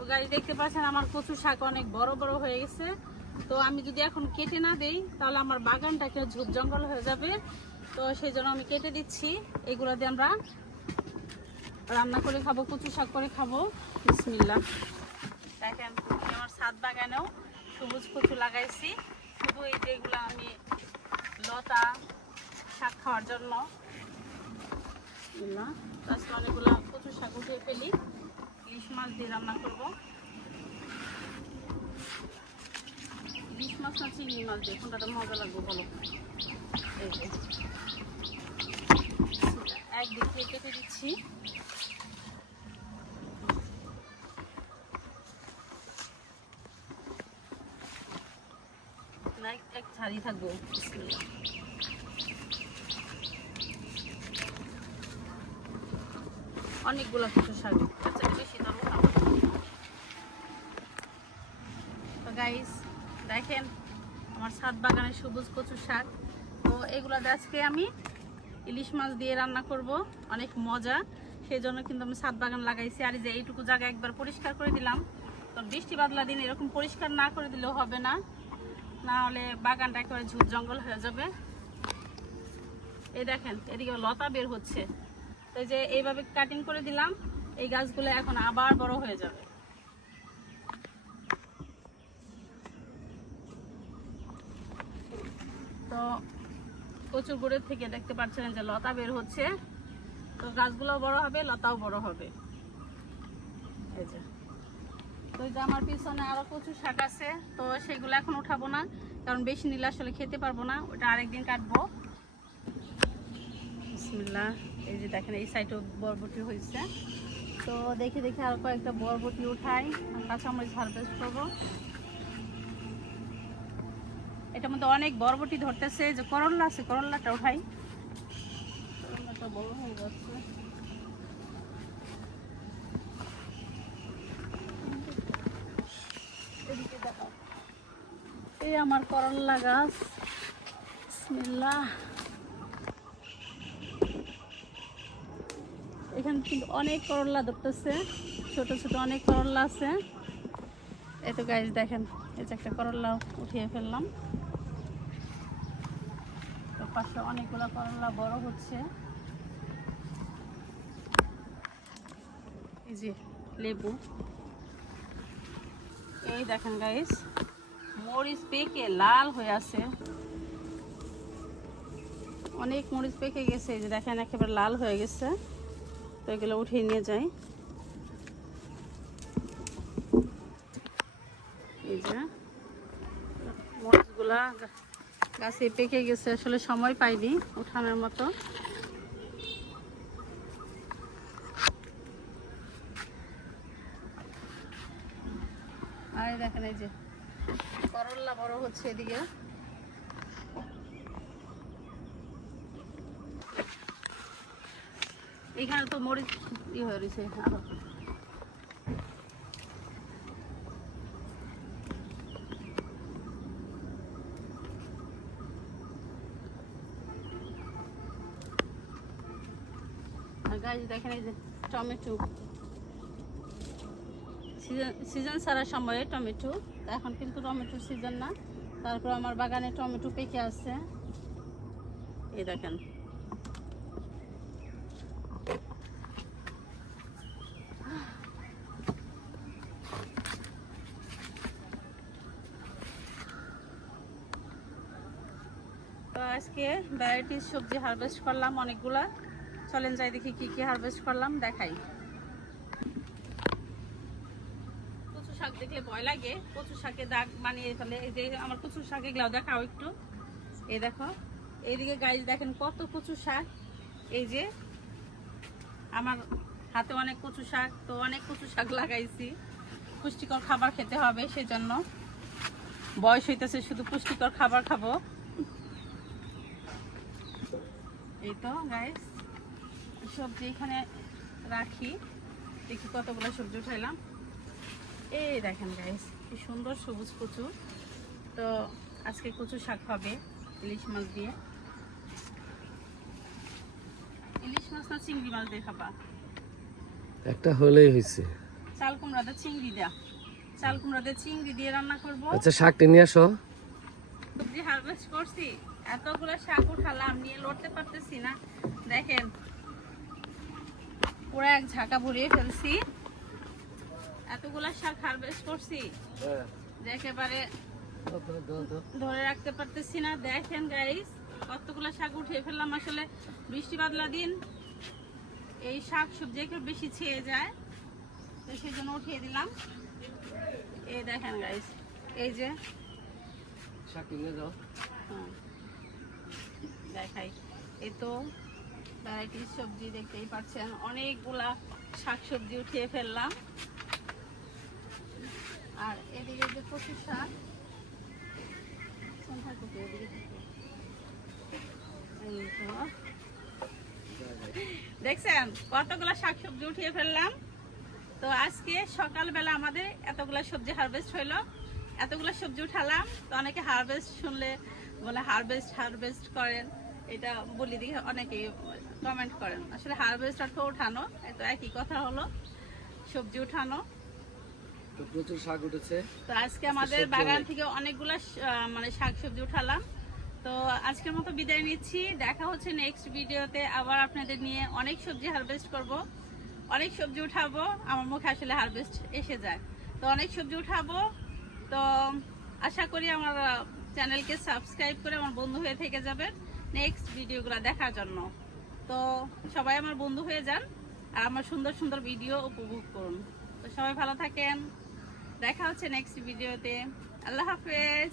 তো গাড়ি দেখতে পাচ্ছেন আমার কচু শাক অনেক বড় বড় হয়ে গেছে। তো আমি যদি এখন কেটে না দেই, তাহলে আমার বাগানটাকে ঝোপ জঙ্গল হয়ে যাবে। তো সেই জন্য আমি কেটে দিচ্ছি। এগুলো দিয়ে আমরা রান্না করে খাব, কচু শাক করে খাব। বিসমিল্লা দেখেন, আমি আমার ছাদ বাগানেও সবুজ কচু লাগাইছি। শুধু এই যেগুলো আমি লতা শাক খাওয়ার জন্য। অনেকগুলো কচু শাক উঠিয়ে ফেলি। মাছ দিয়ে রান্না করব। ইলিশ মাছ না চিংড়ি মাছ দিয়ে কোনটাতে মজা লাগবে বলো? একদিক কেটে দিচ্ছি। অনেকগুলো কিছু শাক। আচ্ছা বেশি দাম তো গাইস দেখেন, আমার ছাদ বাগানের সবুজ কচু শাক। তো এগুলো আজকে আমি ইলিশ মাছ দিয়ে রান্না করব। অনেক মজা। সেই জন্য কিন্তু আমি ছাদ বাগান লাগাইছি। আর যে এইটুকু জায়গা একবার পরিষ্কার করে দিলাম। তো বৃষ্টি বাদলা দিন এরকম পরিষ্কার না করে দিলেও হবে না। না হলে বাগানটা একেবারে ঝুট জঙ্গল হয়ে যাবে। এই দেখেন, এদিকে লতা বের হচ্ছে। তো যে এইভাবে কাটিং করে দিলাম। এই গাছগুলো এখন আবার বড় হয়ে যাবে। তো কচুর গুঁড়ের থেকে দেখতে পাচ্ছেন যে লতা বের হচ্ছে। তো গাছগুলো বড় হবে, লতাও বড় হবে। এই যে। তো যে আমার পিছনে আরও কচু শাক আছে, তো সেগুলো এখন উঠাবো না, কারণ বেশি নিলে আসলে খেতে পারব না, ওটা আরেকদিন কাটবো। এই যে দেখেন, এই সাইডেও বরবটি হয়েছে। তো দেখে দেখে আর কয়েকটা বরবটি উঠাই, কাঁচামরিচ হারভেস্ট করব। এটার মধ্যে অনেক বরবটি ধরতেছে যে করল্লা আছে, করল্লাটা উঠাই। করল্লাটা বড় হয়ে যাচ্ছে। এই আমার করল্লা গাছ। বিসমিল্লাহ। এখানে কিন্তু অনেক করল্লা ধরতেছে, ছোট ছোট অনেক করল্লা আছে। এই তো গাছ দেখেন, এই যে একটা করল্লা উঠিয়ে ফেললাম। পাশে অনেকগুলো করলা বড় হচ্ছে। এই যে লেবু। এই দেখেন গাইস মরিচ পেকে লাল হয়ে আছে। অনেক মরিচ পেকে গেছে, এই যে দেখেন একেবারে লাল হয়ে গেছে। তো এগুলো উঠিয়ে নিয়ে যাই। এই যে মরিচগুলা গাছে পেকে গেছে, আসলে সময় পাইনি উঠানোর মতো। আর দেখেন এই যে করল্লা বড় হচ্ছে এদিকে। এখানে তো মরিচ ই হয়ে রয়েছে আরও গাছ দেখেন এই যে টমেটো। সিজন সিজন ছাড়ার সময়ে টমেটো। এখন কিন্তু টমেটোর সিজন না। তারপর আমার বাগানে টমেটো পেকে আছে। এই দেখেন। তো আজকে ভ্যারাইটিস সবজি হারভেস্ট করলাম অনেকগুলা। চলেন যাই দেখি কি কি হারভেস্ট করলাম, দেখাই। কচু শাক দেখলে ভয় লাগে। কচু শাকে দাগ বানিয়ে ফেলে এই যে আমার কচু শাক এগুলাও দেখাও একটু। এই দেখো, এইদিকে গাছ দেখেন কত কচু শাক। এই যে আমার হাতে অনেক কচু শাক, তো অনেক কচু শাক লাগাইছি। পুষ্টিকর খাবার খেতে হবে সেজন্য। বয়স হইতেছে, শুধু পুষ্টিকর খাবার খাব। এই তো গাইস সবজি এখানে রাখি দেখি কতগুলো সবজি উঠাইলাম। এই দেখেন গাইস কি সুন্দর সবুজ কচু। তো আজকে কচু শাক হবে ইলিশ মাছ দিয়ে। ইলিশ মাছ না চিংড়ি মাছ দিয়ে খাবা? একটা হলেই হয়েছে চাল কুমড়াতে চিংড়ি দেয়া। চাল কুমড়াতে চিংড়ি দিয়ে রান্না করব। আচ্ছা শাকটা নিয়ে আসো। সবজি হারভেস্ট করছি। এতগুলো শাক উঠালাম নিয়ে লড়তে পারতেছি না। দেখেন পুরো এক ঝাঁকা ভরিয়ে ফেলছি। এতগুলা শাক হারভেস্ট করছি। যে একেবারে ধরে রাখতে পারতেছি না। দেখেন গাইস কতগুলো শাক উঠিয়ে ফেললাম। আসলে বৃষ্টি বাদলা দিন এই শাক সবজি একটু বেশি ছেয়ে যায় তো সেই জন্য উঠিয়ে দিলাম। এই দেখেন গাইস এই যে। শাক নিয়ে যাও হুম। দেখাই। এই তো ভ্যারাইটির সবজি দেখতেই পাচ্ছেন। অনেকগুলা শাক সবজি উঠিয়ে ফেললাম। আর এদিকে যে কচু শাক। দেখছেন? কতগুলা শাক সবজি উঠিয়ে ফেললাম। তো আজকে সকালবেলা আমাদের এতগুলা সবজি হারভেস্ট হইল। এতগুলো সবজি উঠালাম। তো অনেকে হারভেস্ট শুনলে বলে হারভেস্ট হারভেস্ট করেন। এটা বলি দিকে অনেকে কমেন্ট করেন। আসলে হারভেস্ট অর্থ উঠানো তো একই কথা হলো। সবজি উঠানো। তো প্রচুর শাক উঠেছে। তো আজকে আমাদের বাগান থেকে অনেকগুলা মানে শাক সবজি উঠালাম। তো আজকের মতো বিদায় নিচ্ছি। দেখা হচ্ছে নেক্সট ভিডিওতে আবার আপনাদের নিয়ে অনেক সবজি হারভেস্ট করব। অনেক সবজি উঠাবো। আমার মুখে আসলে হারভেস্ট এসে যায়। তো অনেক সবজি উঠাবো। তো আশা করি আমার চ্যানেলকে সাবস্ক্রাইব করে আমার বন্ধু হয়ে থেকে যাবেন। নেক্সট ভিডিওগুলো দেখার জন্য। তো সবাই আমার বন্ধু হয়ে যান আর আমার সুন্দর সুন্দর ভিডিও উপভোগ করুন। তো সবাই ভালো থাকেন। দেখা হচ্ছে নেক্সট ভিডিওতে আল্লাহ হাফেজ।